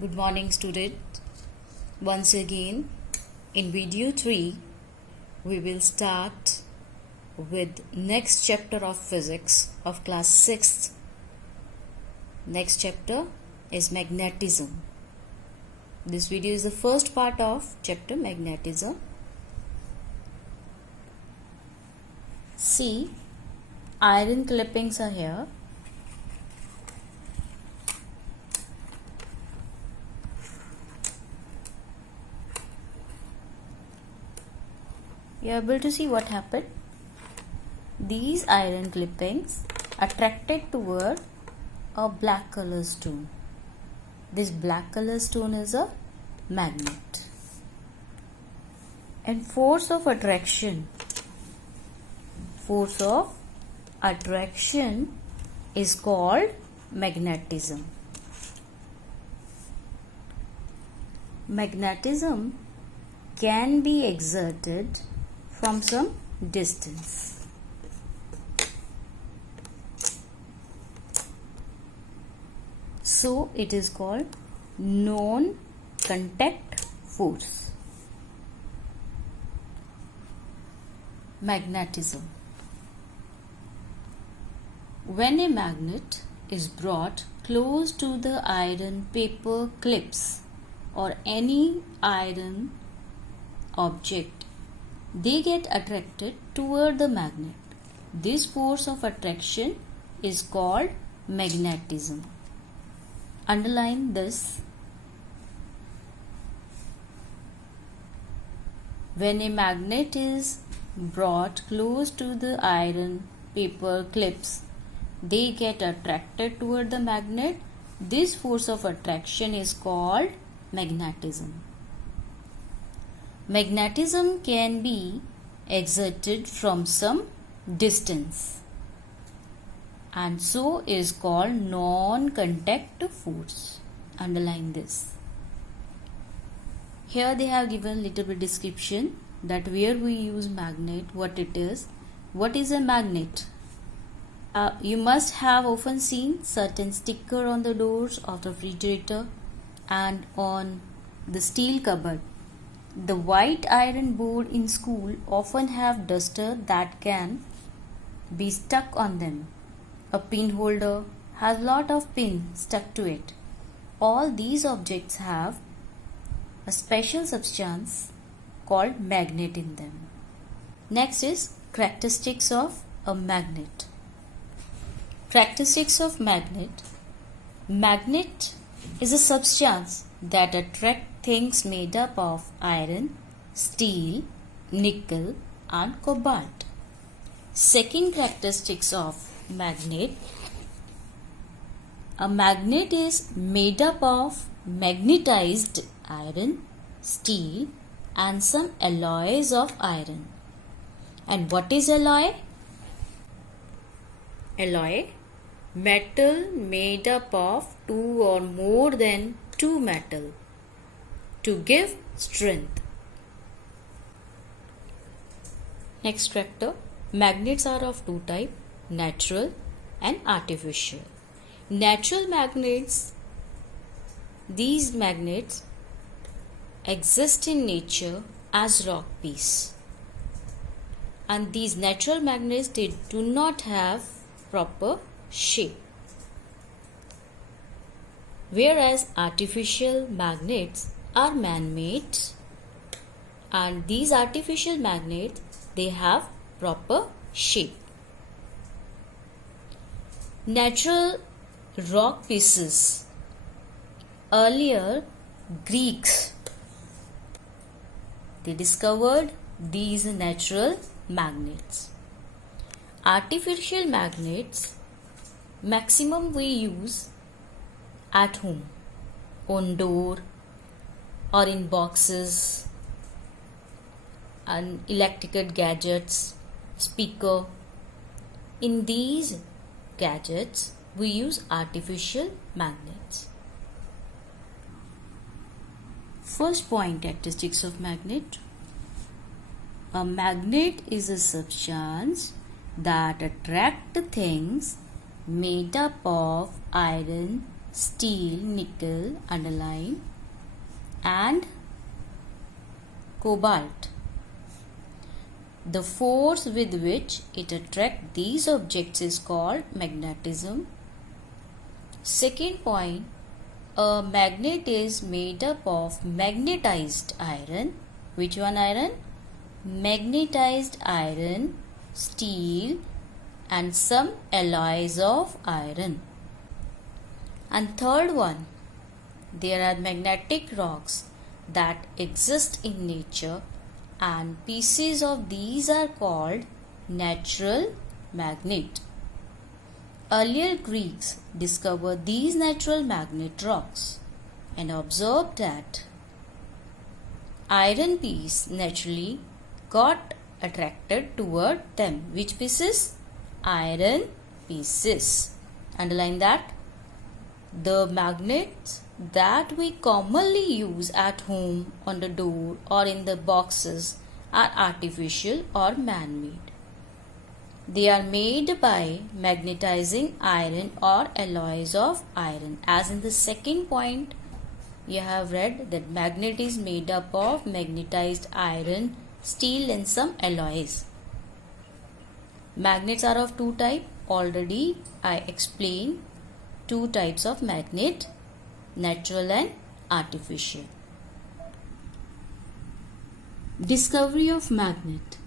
Good morning, student. Once again, in video 3, we will start with next chapter of physics of class 6th. Next chapter is magnetism. This video is the first part of chapter magnetism. See, iron clippings are here. You are able to see what happened. These iron clippings attracted toward a black color stone. This black color stone is a magnet. And force of attraction is called magnetism. Magnetism can be exerted from some distance. So it is called non-contact force. Magnetism. When a magnet is brought close to the iron paper clips or any iron object, they get attracted toward the magnet. This force of attraction is called magnetism. Underline this. When a magnet is brought close to the iron paper clips, they get attracted toward the magnet. This force of attraction is called magnetism. Magnetism can be exerted from some distance and so is called non-contact force. Underline this. Here they have given little bit description that where we use magnet, what it is. What is a magnet? You must have often seen certain sticker on the doors of the refrigerator and on the steel cupboard. The white iron board in school often have duster that can be stuck on them. A pin holder has lot of pins stuck to it. All these objects have a special substance called magnet in them. Next is characteristics of a magnet. Characteristics of magnet. Magnet is a substance that attracts things made up of iron, steel, nickel and cobalt. Second characteristics of magnet. A magnet is made up of magnetized iron, steel and some alloys of iron. And what is alloy? Alloy, metal made up of two or more than two metal to give strength. Next factor, magnets are of two types, natural and artificial. Natural magnets, these magnets exist in nature as rock piece. And these natural magnets, they do not have proper shape. Whereas artificial magnets are man-made, and these artificial magnets, they have proper shape. Natural rock pieces. Earlier Greeks, they discovered these natural magnets. Artificial magnets, maximum we use at home, on door or in boxes and electrical gadgets, speaker. In these gadgets we use artificial magnets. First point, characteristics of magnet. A magnet is a substance that attracts things made up of iron, steel, nickel, underline, and cobalt. The force with which it attracts these objects is called magnetism. Second point, a magnet is made up of magnetized iron. Which one iron? Magnetized iron, steel, and some alloys of iron. And third one, there are magnetic rocks that exist in nature, and pieces of these are called natural magnet. Earlier Greeks discovered these natural magnet rocks and observed that iron piece naturally got attracted toward them. Which pieces? Iron pieces. Underline that. The magnets that we commonly use at home, on the door, or in the boxes are artificial or man-made. They are made by magnetizing iron or alloys of iron. As in the second point, you have read that magnet is made up of magnetized iron, steel, and some alloys. Magnets are of two types. Already I explained two types of magnet, natural and artificial. Discovery of magnet.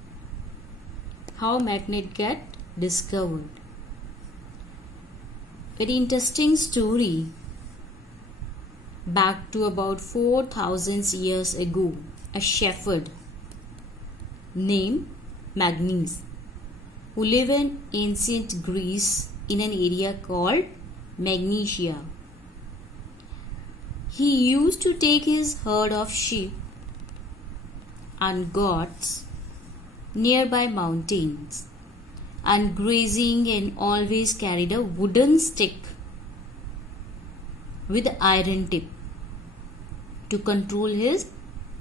How magnet get discovered? Very interesting story. Back to about 4,000 years ago, a shepherd named Magnus, who lived in ancient Greece in an area called Magnesia. He used to take his herd of sheep and goats nearby mountains and grazing, and always carried a wooden stick with iron tip to control his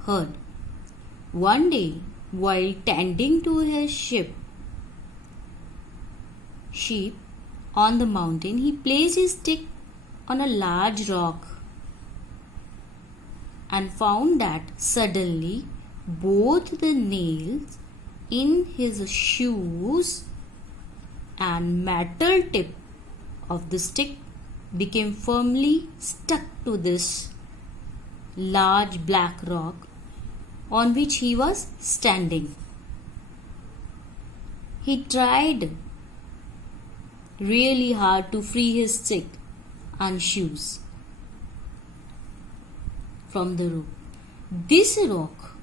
herd. One day, while tending to his sheep on the mountain, he placed his stick on a large rock and found that suddenly both the nails in his shoes and metal tip of the stick became firmly stuck to this large black rock on which he was standing. He tried really hard to free his stick and shoes from the rope. This rock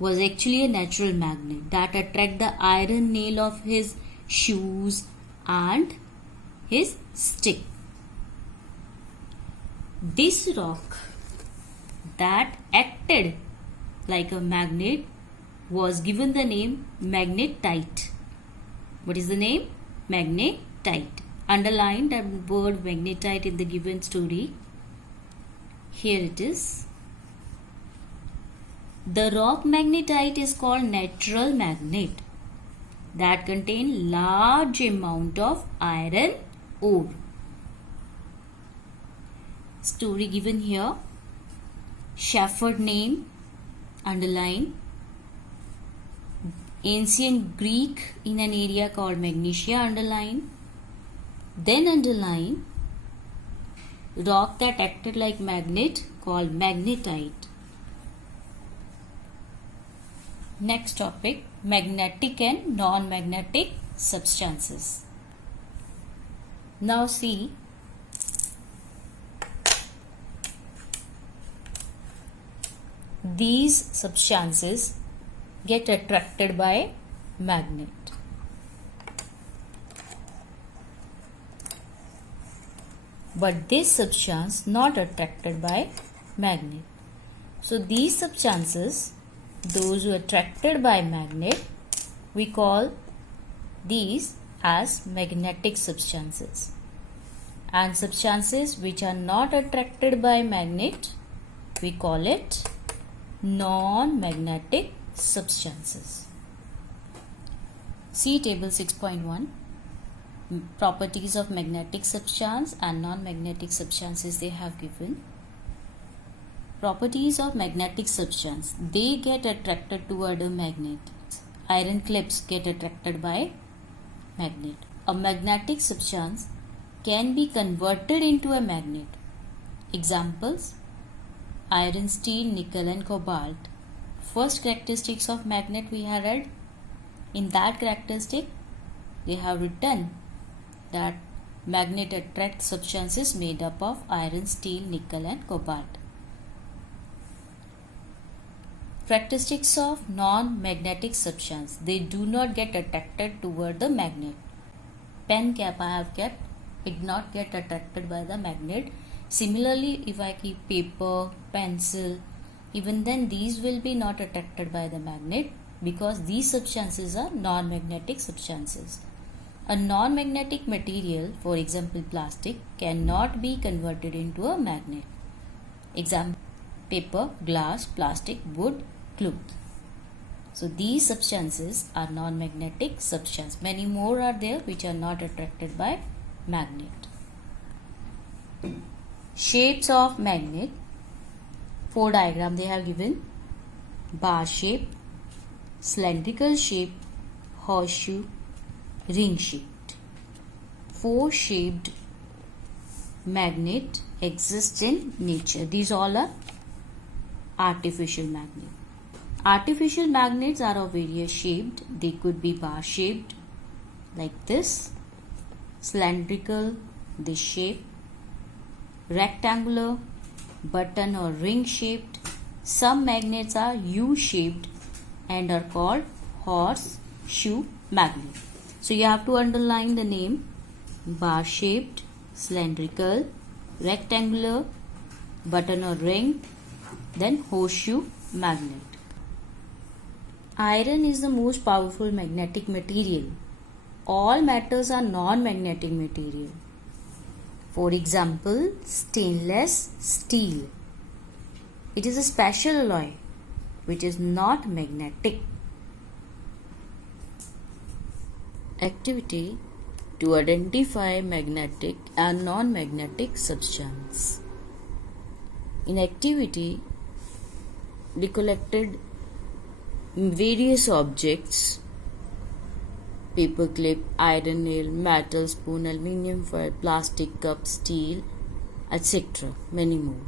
was actually a natural magnet that attracted the iron nail of his shoes and his stick. This rock that acted like a magnet was given the name magnetite. What is the name? Magnetite. Underline that word magnetite in the given story. Here it is. The rock magnetite is called natural magnet that contain large amount of iron ore. Story given here. Shepherd name, underline. Ancient Greek in an area called Magnesia, underline. Then underline rock that acted like magnet called magnetite. Next topic, magnetic and non-magnetic substances. Now see, these substances get attracted by magnet. But this substance not attracted by magnet. So these substances, those who are attracted by magnet, we call these as magnetic substances. And substances which are not attracted by magnet, we call it non-magnetic substances. See table 6.1. properties of magnetic substance and non-magnetic substances they have given. Properties of magnetic substance. They get attracted toward a magnet. Iron clips get attracted by magnet. A magnetic substance can be converted into a magnet. Examples: iron, steel, nickel and cobalt. First characteristics of magnet we have read. In that characteristic, they have written that magnet attracts substances made up of iron, steel, nickel and cobalt. Characteristics of non-magnetic substance. They do not get attracted toward the magnet. Pen cap I have kept, it not get attracted by the magnet. Similarly, if I keep paper, pencil, even then these will be not attracted by the magnet because these substances are non-magnetic substances. A non-magnetic material, for example plastic, cannot be converted into a magnet. Example: paper, glass, plastic, wood, cloth. So these substances are non-magnetic substances. Many more are there which are not attracted by magnet. Shapes of magnet. 4 diagram they have given: bar shape, cylindrical shape, horseshoe, ring shaped. 4 shaped magnet exist in nature. These all are artificial magnet. Artificial magnets are of various shaped. They could be bar shaped like this, cylindrical, this shape, rectangular, button or ring shaped. Some magnets are U-shaped and are called horseshoe magnet. So you have to underline the name: bar shaped, cylindrical, rectangular, button or ring, then horseshoe magnet. Iron is the most powerful magnetic material. All metals are non-magnetic material. For example, stainless steel. It is a special alloy which is not magnetic. Activity to identify magnetic and non-magnetic substance. In activity, they collected various objects: paper clip, iron nail, metal spoon, aluminium foil, plastic cup, steel, etc. Many more.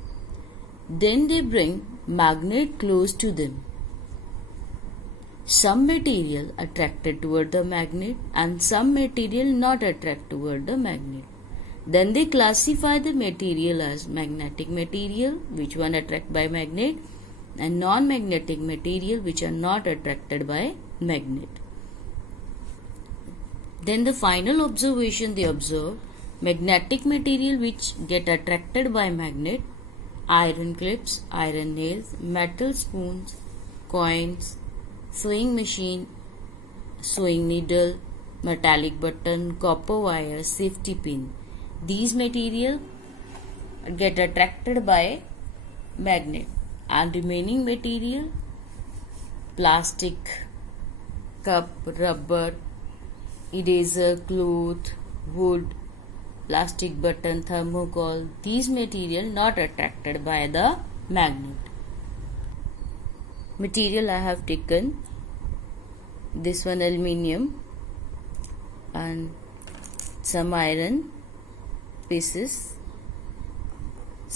Then they bring magnet close to them. Some material attracted toward the magnet and some material not attract toward the magnet. Then they classify the material as magnetic material, which one attract by magnet, and non-magnetic material, which are not attracted by magnet. Then the final observation they observe: magnetic material which get attracted by magnet: iron clips, iron nails, metal spoons, coins, sewing machine, sewing needle, metallic button, copper wire, safety pin. These material get attracted by magnet, and remaining material: plastic cup, rubber, eraser, cloth, wood, plastic button, thermocol. These material not attracted by the magnet. Material I have taken this one: aluminium and some iron pieces.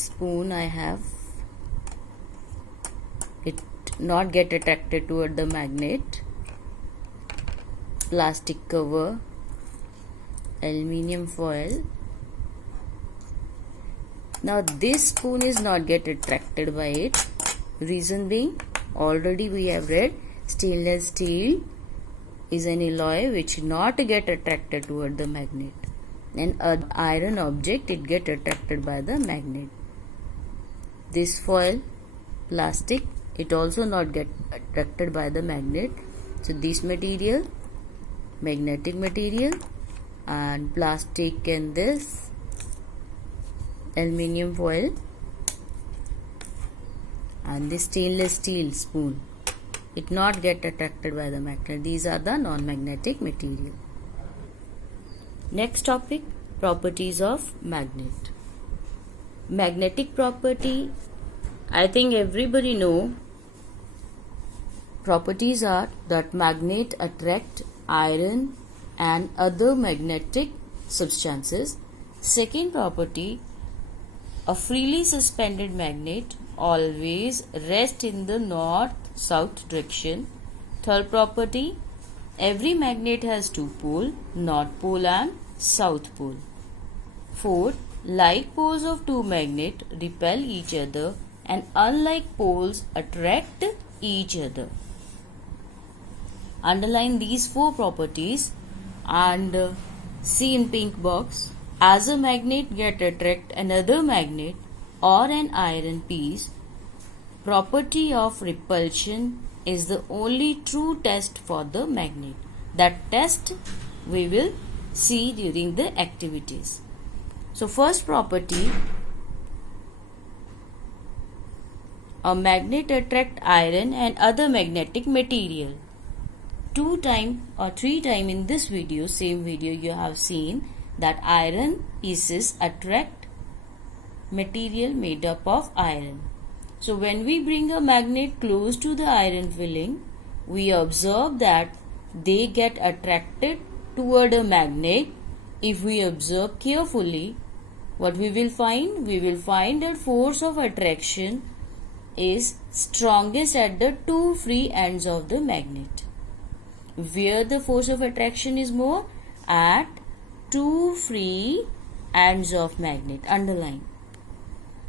Spoon I have, it not get attracted toward the magnet. Plastic cover, aluminium foil. Now this spoon is not get attracted by it. Reason being, already we have read stainless steel is an alloy which not get attracted toward the magnet, and an iron object it get attracted by the magnet. This foil, plastic, it also not get attracted by the magnet. So this material, magnetic material, and plastic and this aluminium foil and this stainless steel spoon, it not get attracted by the magnet. These are the non-magnetic material. Next topic, properties of magnet. Magnetic property, I think everybody know. Properties are that magnet attract iron and other magnetic substances. Second property, a freely suspended magnet always rests in the north-south direction. Third property, every magnet has two poles, north pole and south pole. Fourth, like poles of two magnets repel each other and unlike poles attract each other. Underline these four properties and see in pink box. As a magnet get attract another magnet or an iron piece, property of repulsion is the only true test for the magnet. That test we will see during the activities. So first property, a magnet attract iron and other magnetic material. 2 times or 3 times in this video, same video you have seen that iron pieces attract material made up of iron. So when we bring a magnet close to the iron filling, we observe that they get attracted toward a magnet. If we observe carefully, what we will find? We will find that force of attraction is strongest at the two free ends of the magnet. Where the force of attraction is more? At two free ends of magnet. Underline.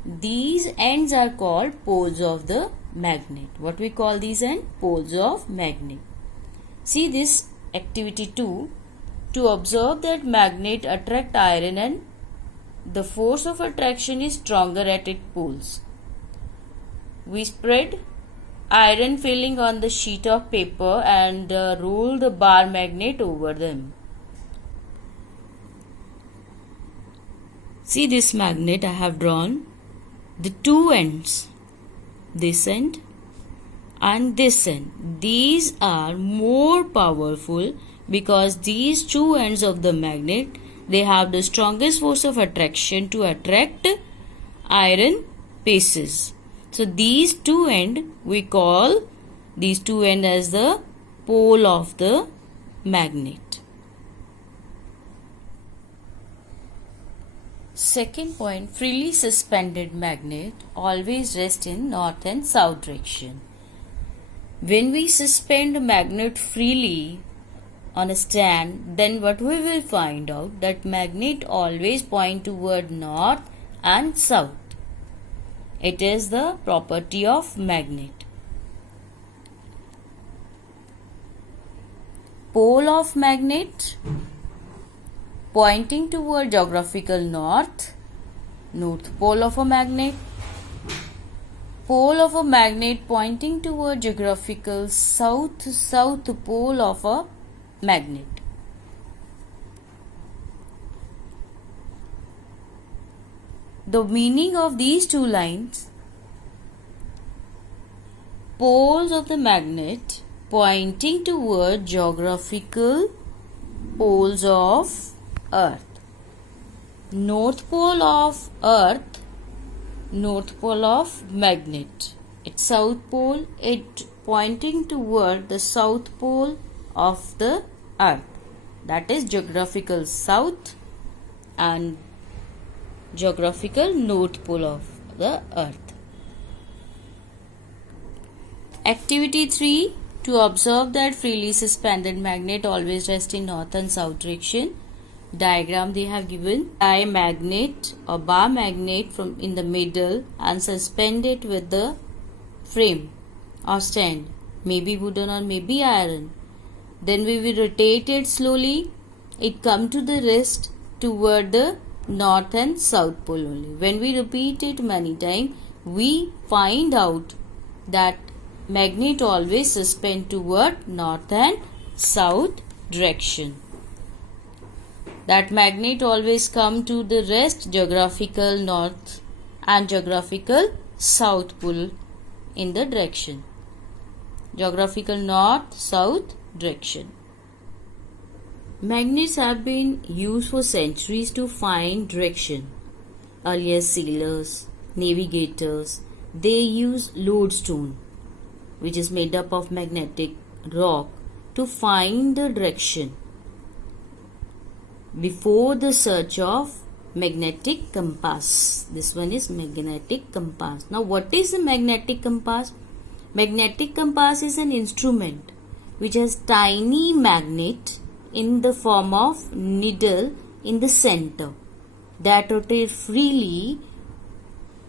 These ends are called poles of the magnet. What we call these ends? Poles of magnet. See this activity 2. To observe that magnet attract iron and the force of attraction is stronger at its poles. We spread iron filling on the sheet of paper and roll the bar magnet over them. See this magnet I have drawn. The two ends, this end and this end, these are more powerful because these two ends of the magnet, they have the strongest force of attraction to attract iron pieces. So these two ends, we call these two ends as the pole of the magnet. Second point, freely suspended magnet always rest in north and south direction. When we suspend a magnet freely on a stand, then what we will find out that magnet always point toward north and south. It is the property of magnet. Pole of magnet pointing toward geographical north, north pole of a magnet. Pole of a magnet pointing toward geographical south, south pole of a magnet. The meaning of these two lines, poles of the magnet pointing toward geographical poles of Earth. North pole of Earth, north pole of magnet. Its south pole, it pointing toward the south pole of the Earth. That is geographical south and geographical north pole of the Earth. Activity 3. To observe that freely suspended magnet always rests in north and south direction. Diagram they have given. Tie a magnet or bar magnet from in the middle and suspend it with the frame or stand. Maybe wooden or maybe iron. Then we will rotate it slowly. It come to the rest toward the north and south pole only. When we repeat it many times, we find out that magnet always suspend toward north and south direction. That magnet always come to the rest geographical north and geographical south pole in the direction. Geographical north, south direction. Magnets have been used for centuries to find direction. Earlier sailors, navigators, they used lodestone, which is made up of magnetic rock, to find the direction before the search of magnetic compass. This one is magnetic compass. Now what is a magnetic compass? Magnetic compass is an instrument which has tiny magnet in the form of needle in the center that rotate freely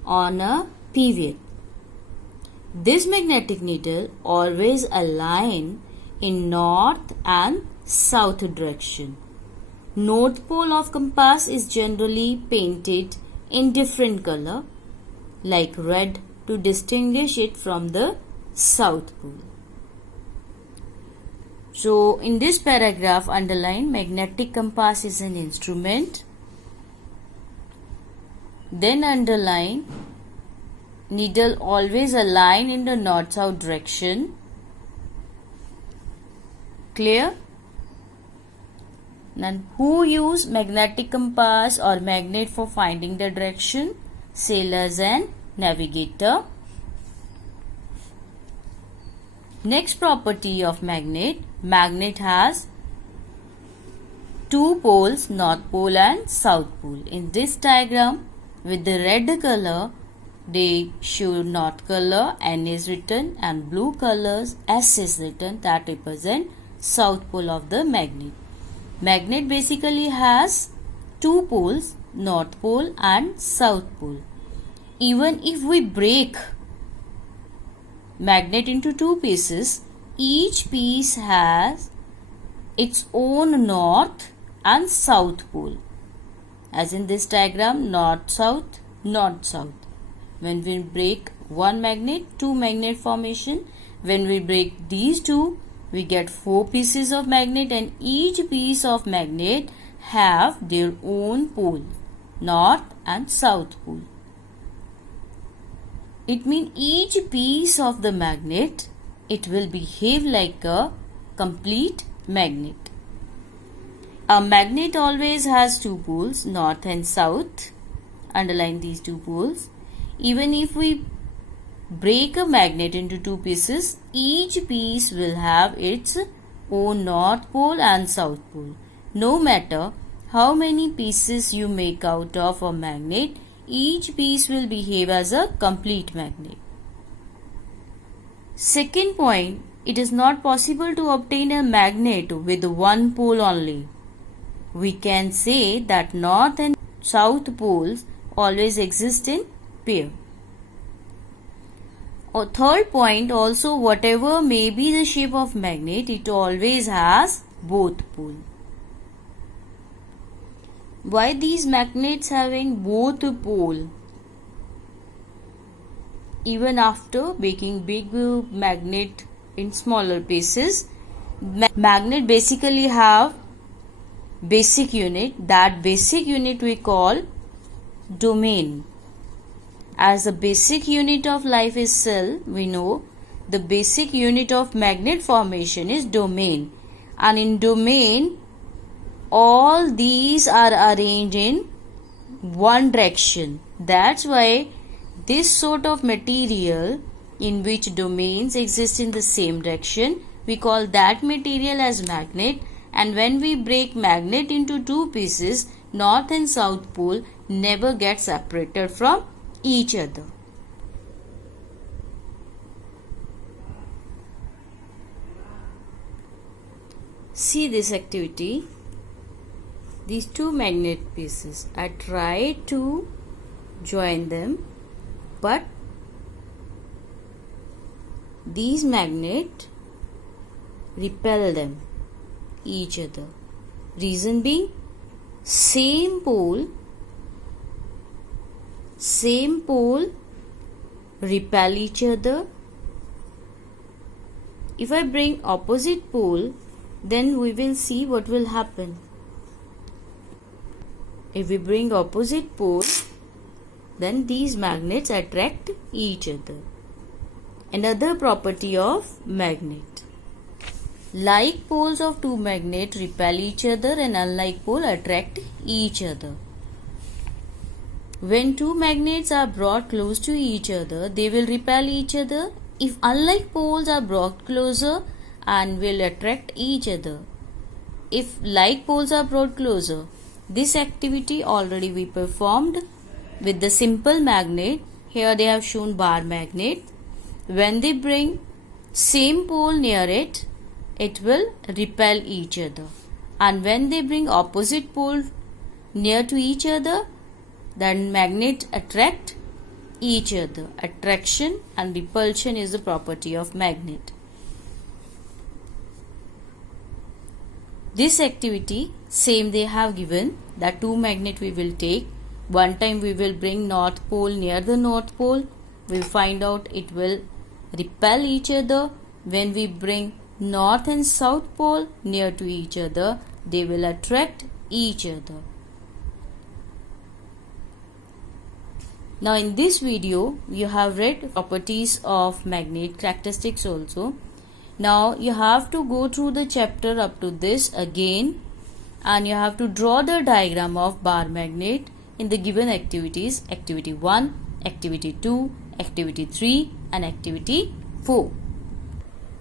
on a pivot. This magnetic needle always align in north and south direction. North pole of compass is generally painted in different color like red to distinguish it from the south pole. So in this paragraph underline magnetic compass is an instrument. Then underline needle always align in the north-south direction. Clear? Now who use magnetic compass or magnet for finding the direction? Sailors and navigator. Next property of magnet. Magnet has two poles, north pole and south pole. In this diagram with the red color they show north color, N is written, and blue colors S is written, that represent south pole of the magnet. Magnet basically has two poles, north pole and south pole. Even if we break magnet into two pieces, each piece has its own north and south pole. As in this diagram, north south, north south. When we break one magnet, two magnet formation. When we break these two, we get four pieces of magnet, and each piece of magnet have their own pole, north and south pole. It means each piece of the magnet, it will behave like a complete magnet. A magnet always has two poles, north and south. Underline these two poles. Even if we break a magnet into two pieces, each piece will have its own north pole and south pole. No matter how many pieces you make out of a magnet, each piece will behave as a complete magnet. Second point, it is not possible to obtain a magnet with one pole only. We can say that north and south poles always exist in pair. Third point, also whatever may be the shape of magnet, it always has both poles. Why these magnets having both pole? Even after making big magnet in smaller pieces, magnet basically have basic unit. That basic unit we call domain. As the basic unit of life is cell, we know the basic unit of magnet formation is domain, and in domain all these are arranged in one direction. That's why this sort of material in which domains exist in the same direction, we call that material as magnet. And when we break magnet into two pieces, north and south pole never get separated from each other. See this activity. These two magnet pieces, I try to join them, but these magnet repel them each other. Reason being, same pole repel each other. If I bring opposite pole, then we will see what will happen. If we bring opposite pole, then these magnets attract each other. Another property of magnet. Like poles of two magnets repel each other and unlike poles attract each other. When two magnets are brought close to each other, they will repel each other. If unlike poles are brought closer and will attract each other. If like poles are brought closer. This activity already we performed with the simple magnet. Here they have shown bar magnet. When they bring same pole near it, it will repel each other. And when they bring opposite pole near to each other, then magnet attract each other. Attraction and repulsion is the property of magnet. This activity same they have given that two magnet we will take. One time we will bring north pole near the north pole. We will find out it will repel each other. When we bring north and south pole near to each other, they will attract each other. Now in this video you have read properties of magnet, characteristics also. Now you have to go through the chapter up to this again and you have to draw the diagram of bar magnet in the given activities. Activity 1, activity 2, activity 3 and activity 4.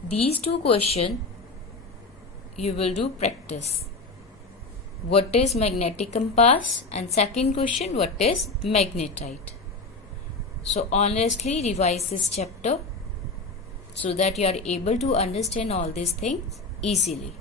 These two questions you will do practice. What is magnetic compass? And second question, what is magnetite? So honestly revise this chapter so that you are able to understand all these things easily.